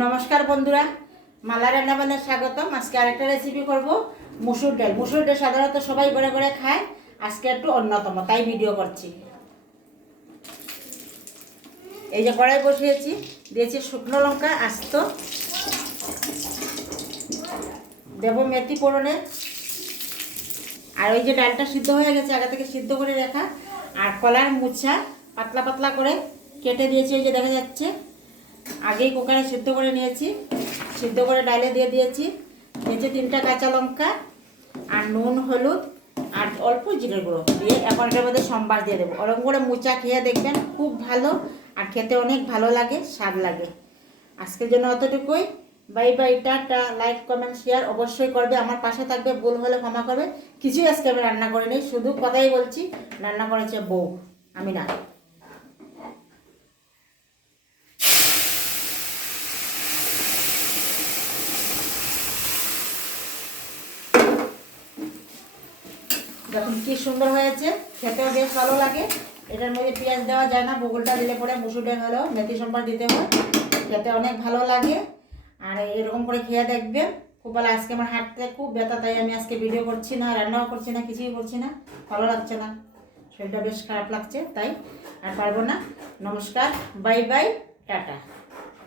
নমস্কার বন্ধুরা, মালা রান্নাবান্নায় স্বাগতম। আজকে আরেকটা রেসিপি করব মুসুর ডাল। মুসুর ডাল সাধারণত সবাই করে করে খায়, আজকে একটু অন্যতম, তাই ভিডিও করছি। এই যে কড়াই বসিয়েছি, দিয়েছি শুকনো লঙ্কা আস্ত, দেব মেথি ফোড়নে, আর ওই যে ডালটা সিদ্ধ হয়ে গেছে আগে থেকে সিদ্ধ করে রাখা, আর কলার মুছা পাতলা পাতলা করে কেটে দিয়েছি, ওই যে দেখা যাচ্ছে। আগেই কুকারে সিদ্ধ করে নিয়েছি, সিদ্ধ করে ডালে দিয়ে দিয়েছি। দিয়েছি 3টা কাঁচা লঙ্কা আর নুন, হলুদ আর অল্প জিরে গুঁড়ো দিয়ে এখন এটার মধ্যে সম্বার দিয়ে দেবো। ওরকম করে মুচা খেয়ে দেখবেন, খুব ভালো, আর খেতে অনেক ভালো লাগে, স্বাদ লাগে। আজকের জন্য অতটুকুই। Bye bye, tata. Like, comment, share অবশ্যই করবে, আমার পাশে থাকবে, ভুল হলে ক্ষমা করবে। কিছুই আজকে আমি রান্না করিনি, শুধু কথাই বলছি। রান্না করেছে বউ, আমি না। দেখুন কি সুন্দর হয়েছে, খেতেও বেশ ভালো লাগে। এটার মধ্যে পেঁয়াজ দেওয়া যায় না, বগুলটা দিলে পরে মুসুর ডাল হলেও মেথি সম্বার দিতে হয়, খেতে অনেক ভালো লাগে। আর এরকম করে খেয়ে দেখবেন, খুব ভালো। আজকে আমার হাঁটতে খুব ব্যথা, তাই আমি আজকে ভিডিও করছি না, রান্নাও করছি না, কিছুই করছি না, ভালো লাগছে না, শরীরটা বেশ খারাপ লাগছে, তাই আর পারবো না। নমস্কার, বাই বাই, টাটা।